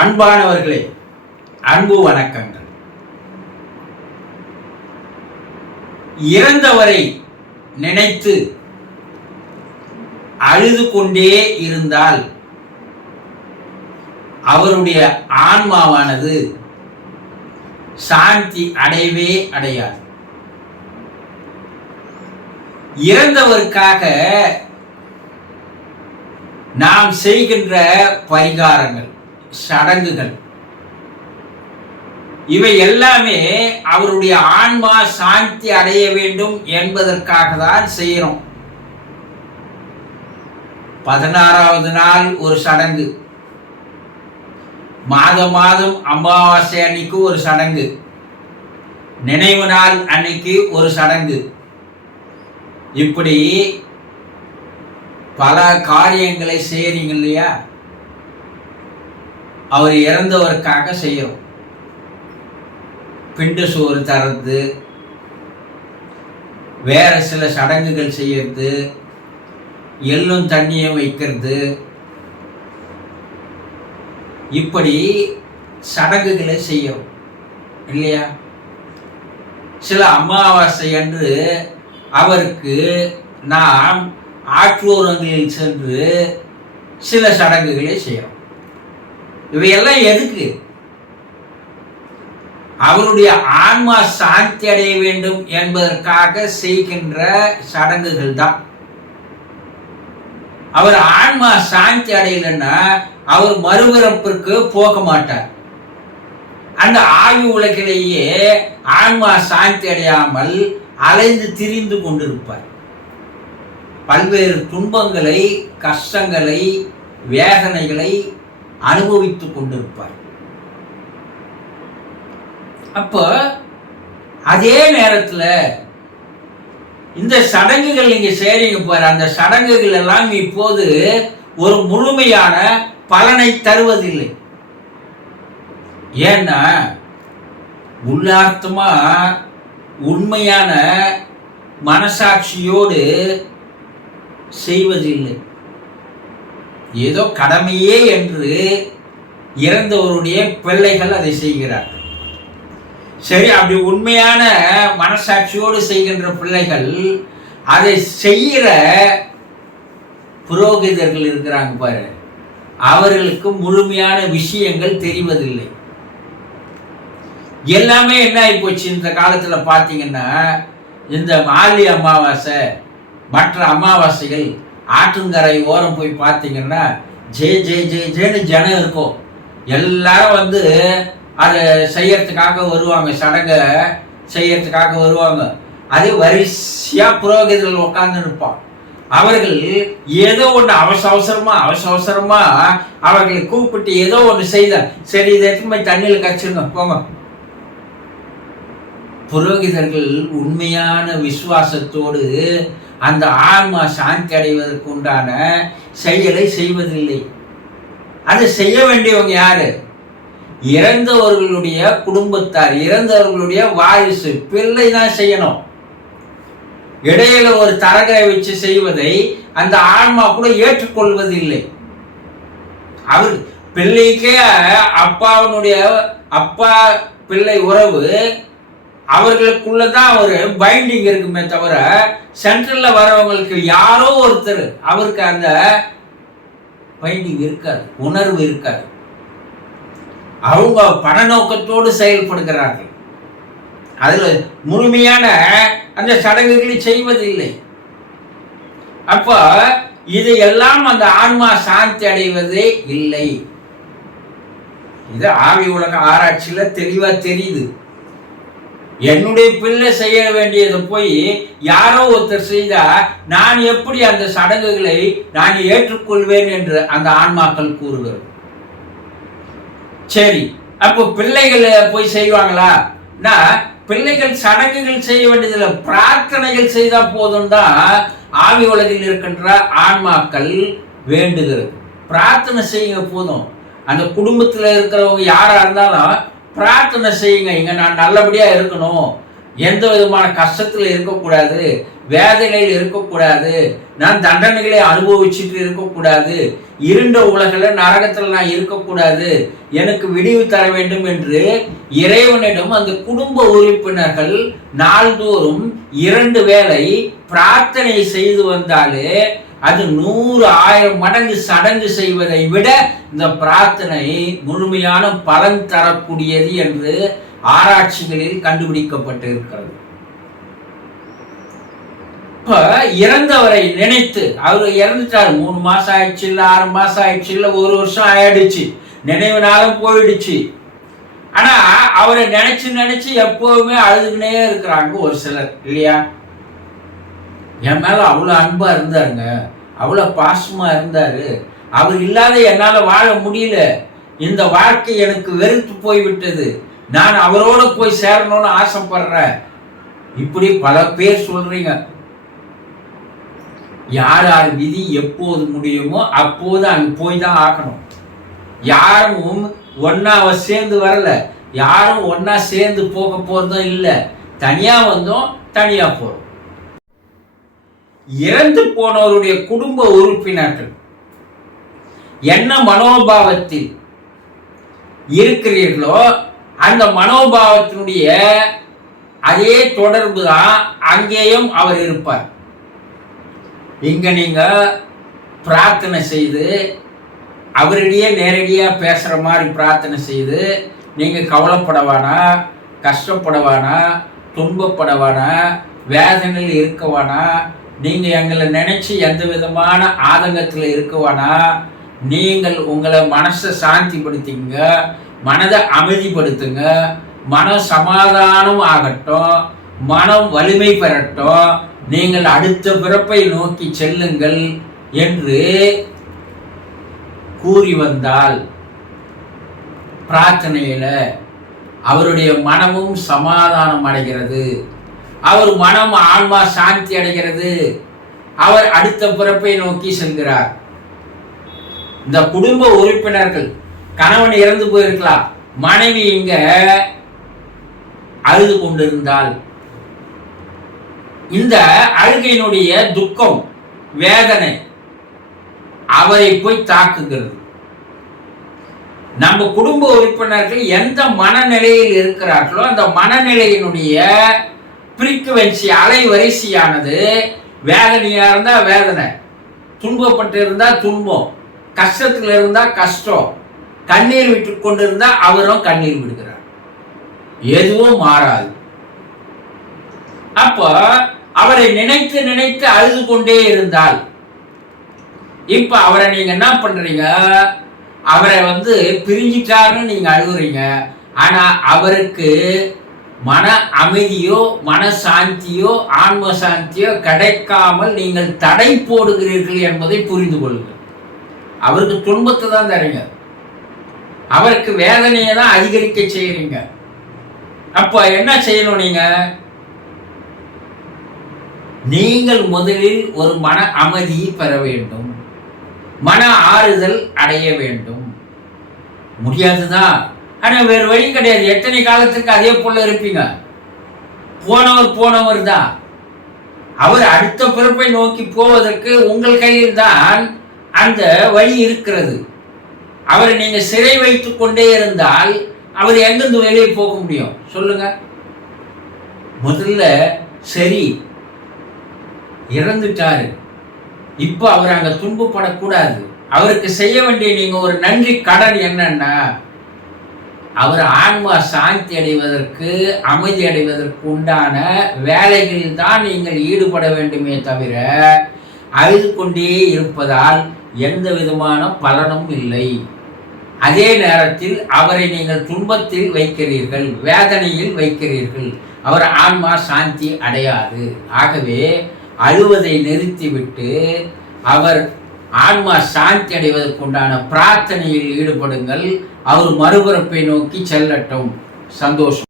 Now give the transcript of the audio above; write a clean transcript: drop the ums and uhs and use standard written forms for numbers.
அன்பானவர்களே, அன்பு வணக்கங்கள். இறந்தவரை நினைத்து அழுது கொண்டே இருந்தால் அவருடைய ஆன்மாவானது சாந்தி அடையவே அடையாது. இறந்தவருக்காக நாம் செய்கின்ற பரிகாரங்கள், சடங்குகள், இவை எல்லாமே அவருடைய ஆன்மா சாந்தி அடைய வேண்டும் என்பதற்காக தான் செய்யறோம். 16வது நாள் ஒரு சடங்கு, மாதம் மாதம் அமாவாசை அன்னைக்கு ஒரு சடங்கு, நினைவு நாள் அன்னைக்கு ஒரு சடங்கு, இப்படி பல காரியங்களை செய்யறீங்க இல்லையா? அவர் இறந்தவருக்காக செய்யறோம். பிண்டு சோறு தர்றது, வேற சில சடங்குகள் செய்யறது, எள்ளும் தண்ணியும் வைக்கிறது, இப்படி சடங்குகளை செய்யறோம் இல்லையா? சில அமாவாசை அன்று அவருக்கு நாம் ஆற்றோரங்களில் சென்று சில சடங்குகளை செய்யறோம். இவையெல்லாம் எதுக்கு? அவருடைய ஆன்மா சாந்தி அடைய வேண்டும் என்பதற்காக செய்கின்ற சடங்குகள் தான். அவர் ஆன்மா சாந்தி அடையலன்னா அவர் மறுபிறப்பிற்கு போக மாட்டார். அந்த ஆய்வு உலகிலேயே ஆன்மா சாந்தி அடையாமல் அலைந்து திரிந்து கொண்டிருப்பார். பல்வேறு துன்பங்களை, கஷ்டங்களை, வேதனைகளை அனுபவித்துக் கொண்டிருப்பார். அப்போ அதே நேரத்தில் இந்த சடங்குகள் நீங்க செய்றீங்க பாரு, அந்த சடங்குகள் எல்லாம் இப்போது ஒரு முழுமையான பலனை தருவதில்லை. ஏன்னா உள்ளார்த்தமா உண்மையான மனசாட்சியோடு செய்வதில்லை. ஏதோ கடமையே என்று இறந்தவருடைய பிள்ளைகள் அதை செய்கிறார்கள். சரி, அப்படி உண்மையான மனசாட்சியோடு செய்கின்ற பிள்ளைகள் அதை செய்கிற புரோகிதர்கள் இருக்கிறாங்க பாரு, அவர்களுக்கு முழுமையான விஷயங்கள் தெரிவதில்லை. எல்லாமே என்ன ஆகி போச்சு இந்த காலத்துல பாத்தீங்கன்னா, இந்த ஆலி அமாவாசை மற்ற அமாவாசைகள் ஆற்றங்கரை ஓரம் போய் பார்த்தீங்கன்னா ஜெய ஜெய ஜெய ஜெயன்னு ஜனம் இருக்கும். எல்லாரும் அதை செய்யறதுக்காக வருவாங்க, சடங்கை செய்யறதுக்காக வருவாங்க. அதே வரிசையா புரோகிதர்கள் உட்கார்ந்து இருப்பான். அவர்கள் ஏதோ ஒன்று அவசரமா அவர்களை கூப்பிட்டு ஏதோ ஒன்று செய்த, சரி இதை எடுத்து போய் தண்ணியில் கச்சிருங்க போங்க. புரோகிதர்கள் உண்மையான விசுவாசத்தோடு அந்த ஆன்மா சாந்தி அடைவதற்கு உண்டான செயலை செய்வதில்லை. அதை செய்ய வேண்டியவங்க யாரு? இறந்தவர்களுடைய குடும்பத்தார், இறந்தவர்களுடைய வாரிசு, பிள்ளை தான் செய்யணும். இடையில ஒரு தரகரை வச்சு செய்வதை அந்த ஆன்மா கூட ஏற்றுக்கொள்வதில்லை. அவர் பிள்ளைக்கே அப்பாவினுடைய அப்பா பிள்ளை உறவு அவர்களுக்குள்ளதான் ஒரு பைண்டிங் இருக்குமே தவிர சென்ட்ரல்ல வரவங்களுக்கு யாரோ ஒருத்தர் அவருக்கு அந்த பைண்டிங் இருக்காது, உணர்வு இருக்காது. அவங்க பண நோக்கத்தோடு செயல்படுகிறார்கள். அதுல முழுமையான அந்த சடங்குகளை செய்வதில்லை. அப்ப இதையெல்லாம் அந்த ஆன்மா சாந்தி அடைவதே இல்லை. இது ஆவி உலக ஆராய்ச்சியில தெளிவா தெரியுது. என்னுடைய பிள்ளை செய்ய வேண்டியதை போய் யாரோ ஒருத்தர் செய்தா நான் எப்படி அந்த சடங்குகளை நான் ஏற்றுக்கொள்வேன் என்று அந்த ஆன்மாக்கள் கூறுகிறது. சரி, அப்போ பிள்ளைகள் போய் செய்வாங்களா? பிள்ளைகள் சடங்குகள் செய்ய வேண்டியதில்லை, பிரார்த்தனைகள் செய்தா போதும் தான் ஆவி உலகில் இருக்கின்ற ஆன்மாக்கள் வேண்டுகிறது. பிரார்த்தனை செய்யுங்க போதும். அந்த குடும்பத்தில் இருக்கிறவங்க யாரா இருந்தாலும் பிரார்த்தனை செய்யுங்க, இங்க நான் நல்லபடியா இருக்கணும், எந்த விதமான கஷ்டத்துல இருக்கக்கூடாது, வேதனையில் இருக்கக்கூடாது, நான் தண்டனைகளை அனுபவிச்சுட்டு இருக்கக்கூடாது, இருண்ட உலகில் நரகத்தில் நான் இருக்கக்கூடாது, எனக்கு விடிவு தர வேண்டும் என்று இறைவனிடம் அந்த குடும்ப உறுப்பினர்கள் நாள்தோறும் 2 வேளை பிரார்த்தனை செய்து வந்தாலே அது 100,000 மடங்கு சடங்கு செய்வதை விட இந்த பிரார்த்தனை முழுமையான பலன் தரக்கூடியது என்று ஆராய்ச்சிகளில் கண்டுபிடிக்கப்பட்டு இருக்கிறது. இப்ப இறந்தவரை நினைத்து, அவர் இறந்துட்டார், 3 மாசம் ஆயிடுச்சு இல்ல, 6 மாசம் ஆயிடுச்சு இல்ல, 1 வருஷம் ஆயிடுச்சு, நினைவு நாளும் போயிடுச்சு. ஆனா அவரை நினைச்சு நினைச்சு எப்பவுமே அழுதுகினே இருக்கிறாங்க ஒரு சிலர், இல்லையா? என் மேல அவ்வளவு அன்பா இருந்தாருங்க, அவ்வளவு பாசமா இருந்தாரு, அவர் இல்லாத என்னால வாழ முடியல, இந்த வாழ்க்கை எனக்கு வெறுத்து போய்விட்டது, நான் அவரோட போய் சேரணும்னு ஆசைப்படுறேன். இப்படி பல பேர் சொல்றீங்க. யார் யார் விதி எப்போது முடியுமோ அப்போது அங்க போய் தான் ஆகணும். யாரும் ஒன்னா சேர்ந்து வரல, யாரும் ஒன்னா சேர்ந்து போக போறதும் இல்லை. தனியா வந்தோம், தனியா போறோம். இறந்து போனவருடைய குடும்ப உறுப்பினர்கள் என்ன மனோபாவத்தில் இருக்கிறீர்களோ அந்த மனோபாவத்தினுடைய அதே தொடர்பு தான் அங்கேயும் அவர் இருப்பார். இங்க நீங்க பிரார்த்தனை செய்து அவரிடையே நேரடியா பேசுற மாதிரி பிரார்த்தனை செய்து நீங்க கவலைப்படவானா, கஷ்டப்படவானா, துன்பப்படவானா, வேதனையில் இருக்கவானா, நீங்க எங்களை நினைச்சு எந்த விதமான ஆதங்கத்தில் இருக்கவானா, நீங்கள் உங்களை மனசை சாந்திப்படுத்திங்க, மனதை அமைதிப்படுத்துங்க, மன சமாதானம் ஆகட்டும், மனம் வலிமை பெறட்டும், நீங்கள் அடுத்த பிறப்பை நோக்கி செல்லுங்கள் என்று கூறி வந்தால் பிரார்த்தனையில அவருடைய மனமும் சமாதானம் அடைகிறது, அவர் மனம் ஆன்மா சாந்தி அடைகிறது, அவர் அடுத்த பிறப்பை நோக்கி செல்கிறார். இந்த குடும்ப உறுப்பினர்கள், கணவன் இறந்து போயிருக்கலாம், மனைவி இங்க அழுது கொண்டிருந்தால் இந்த அழுகையினுடைய துக்கம், வேதனை அவரை போய் தாக்குகிறது. நம்ம குடும்ப உறுப்பினர்கள் எந்த மனநிலையில் இருக்கிறார்களோ அந்த மனநிலையினுடைய ஃப்ரீக்குவென்சி, அலைவரிசையானது வேதனையா இருந்தா வேதனை, துன்பப்பட்டு இருந்தா துன்பம், கஷ்டத்தில் இருந்தா கஷ்டம், கண்ணீர் விட்டு கொண்டிருந்தா அவரும் கண்ணீர் விடுகிறார், எதுவும் மாறாது. அப்போ அவரை நினைத்து நினைத்து அழுது கொண்டே இருந்தால், இப்ப அவரை நீங்க என்ன பண்றீங்க, அவரை பிரிஞ்சிட்டாருன்னு நீங்க அழுகுறீங்க. ஆனா அவருக்கு மன அமைதியோ மன சாந்தியோ ஆன்ம சாந்தியோ கிடைக்காமல் நீங்கள் தடை போடுகிறீர்கள் என்பதை புரிந்து கொள்ளுங்கள். அவருக்கு துன்பத்தை தான் தரீங்க, அவருக்கு வேதனையை தான் அதிகரிக்க செய்யறீங்க. அப்ப என்ன செய்யணும், நீங்கள் முதலில் ஒரு மன அமைதியை பெற வேண்டும், மன ஆறுதல் அடைய வேண்டும். முடியாதுதான், ஆனா வேறு வழி கிடையாது. எத்தனை காலத்துக்கு அதே போல இருப்பீங்க? போனவர் தான். அவர் அடுத்த பிறப்பை நோக்கி போவதற்கு உங்கள் கையில் தான் அந்த வழி இருக்கிறது. அவரை நீங்க சிறை வைத்துக் கொண்டே இருந்தால் அவர் எங்கிருந்து வெளியே போக முடியும் சொல்லுங்க? முதல்ல சரி, இறந்துட்டாரு, இப்ப அவர் அங்க துன்பப்படக்கூடாது. அவருக்கு செய்ய வேண்டிய நீங்க ஒரு நன்றி கடன் என்னன்னா, அவர் ஆன்மா சாந்தி அடைவதற்கு, அமைதி அடைவதற்கு உண்டான வேலைகளில் தான் நீங்கள் ஈடுபட வேண்டுமே தவிர அழுது கொண்டே இருப்பதால் எந்த விதமான பலனும் இல்லை. அதே நேரத்தில் அவரை நீங்கள் துன்பத்தில் வைக்கிறீர்கள், வேதனையில் வைக்கிறீர்கள், அவர் ஆன்மா சாந்தி அடையாது. ஆகவே அழுவதை நிறுத்திவிட்டு அவர் ஆன்மா சாந்தி அடைவதற்குண்டான பிரார்த்தனையில் ஈடுபடுங்கள். அவர் மறுபிறப்பை நோக்கி செல்லட்டும். சந்தோஷம்.